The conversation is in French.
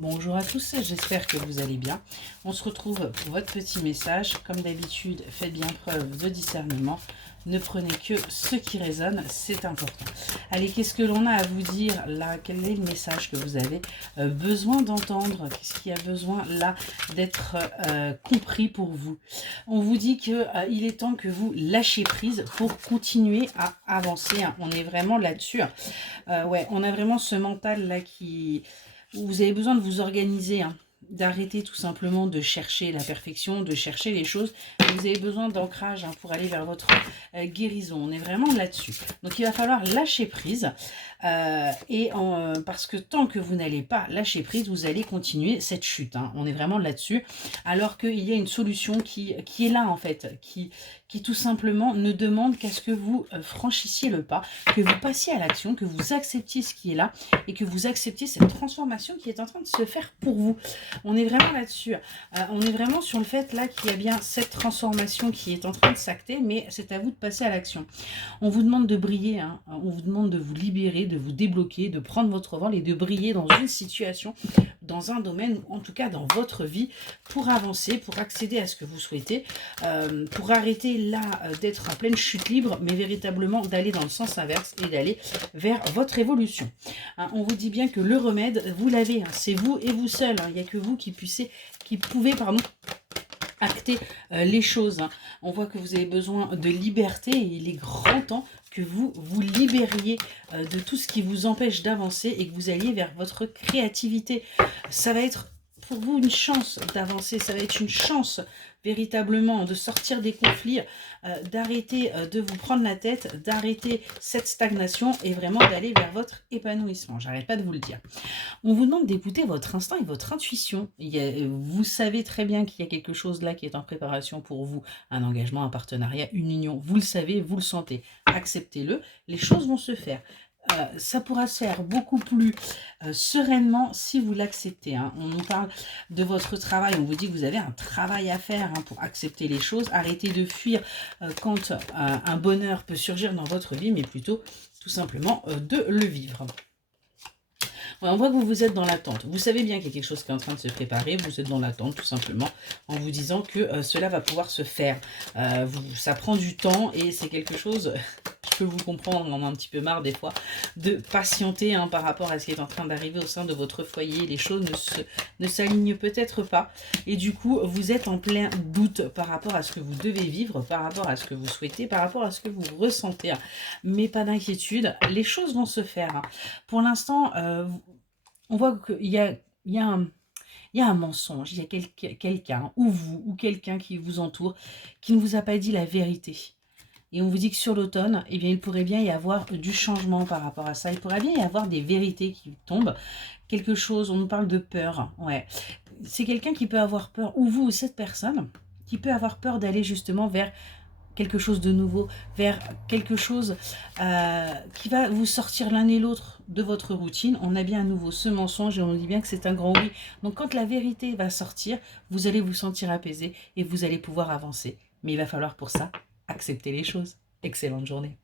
Bonjour à tous, j'espère que vous allez bien. On se retrouve pour votre petit message. Comme d'habitude, faites bien preuve de discernement. Ne prenez que ce qui résonne, c'est important. Allez, qu'est-ce que l'on a à vous dire là? Quel est le message que vous avez besoin d'entendre? Qu'est-ce qui a besoin là d'être compris pour vous? On vous dit qu'il est temps que vous lâchiez prise pour continuer à avancer. On est vraiment là-dessus. Ouais, on a vraiment ce mental là où vous avez besoin de vous organiser, d'arrêter tout simplement de chercher la perfection, de chercher les choses. Vous avez besoin d'ancrage pour aller vers votre guérison. On est vraiment là-dessus. Donc il va falloir lâcher prise. Parce que tant que vous n'allez pas lâcher prise, vous allez continuer cette chute. On est vraiment là-dessus. Alors qu'il y a une solution qui est là en fait, qui tout simplement ne demande qu'à ce que vous franchissiez le pas, que vous passiez à l'action, que vous acceptiez ce qui est là et que vous acceptiez cette transformation qui est en train de se faire pour vous. On est vraiment là-dessus. On est vraiment sur le fait là qu'il y a bien cette transformation qui est en train de s'acter, mais c'est à vous de passer à l'action. On vous demande de briller, on vous demande de vous libérer, de vous débloquer, de prendre votre vol et de briller dans une situation, dans un domaine, ou en tout cas dans votre vie, pour avancer, pour accéder à ce que vous souhaitez, pour arrêter là d'être en pleine chute libre, mais véritablement d'aller dans le sens inverse et d'aller vers votre évolution. On vous dit bien que le remède, vous l'avez, c'est vous et vous seul. Il n'y a que vous qui pouvez acter les choses. On voit que vous avez besoin de liberté et il est grand temps que vous vous libériez de tout ce qui vous empêche d'avancer et que vous alliez vers votre créativité. Ça va être pour vous une chance d'avancer, ça va être une chance véritablement de sortir des conflits, d'arrêter de vous prendre la tête, d'arrêter cette stagnation et vraiment d'aller vers votre épanouissement. J'arrête pas de vous le dire. On vous demande d'écouter votre instinct et votre intuition. Vous savez très bien qu'il y a quelque chose là qui est en préparation pour vous, un engagement, un partenariat, une union. Vous le savez, vous le sentez. Acceptez-le, les choses vont se faire. Ça pourra se faire beaucoup plus sereinement si vous l'acceptez. On nous parle de votre travail, on vous dit que vous avez un travail à faire pour accepter les choses. Arrêtez de fuir quand un bonheur peut surgir dans votre vie, mais plutôt tout simplement de le vivre. Ouais, on voit que vous êtes dans l'attente. Vous savez bien qu'il y a quelque chose qui est en train de se préparer. Vous êtes dans l'attente tout simplement en vous disant que cela va pouvoir se faire. Ça prend du temps et c'est quelque chose, je peux vous comprendre, on en a un petit peu marre des fois, de patienter par rapport à ce qui est en train d'arriver au sein de votre foyer. Les choses ne s'alignent peut-être pas. Et du coup, vous êtes en plein doute par rapport à ce que vous devez vivre, par rapport à ce que vous souhaitez, par rapport à ce que vous ressentez. Mais pas d'inquiétude, les choses vont se faire. Pour l'instant, on voit qu'il y a un mensonge, il y a quelqu'un, ou vous, ou quelqu'un qui vous entoure, qui ne vous a pas dit la vérité. Et on vous dit que sur l'automne, eh bien, il pourrait bien y avoir du changement par rapport à ça. Il pourrait bien y avoir des vérités qui tombent. Quelque chose, on nous parle de peur. Ouais. C'est quelqu'un qui peut avoir peur, ou vous, ou cette personne, qui peut avoir peur d'aller justement vers quelque chose de nouveau, vers quelque chose qui va vous sortir l'un et l'autre de votre routine. On a bien à nouveau ce mensonge et on dit bien que c'est un grand oui. Donc quand la vérité va sortir, vous allez vous sentir apaisé et vous allez pouvoir avancer. Mais il va falloir pour ça accepter les choses. Excellente journée.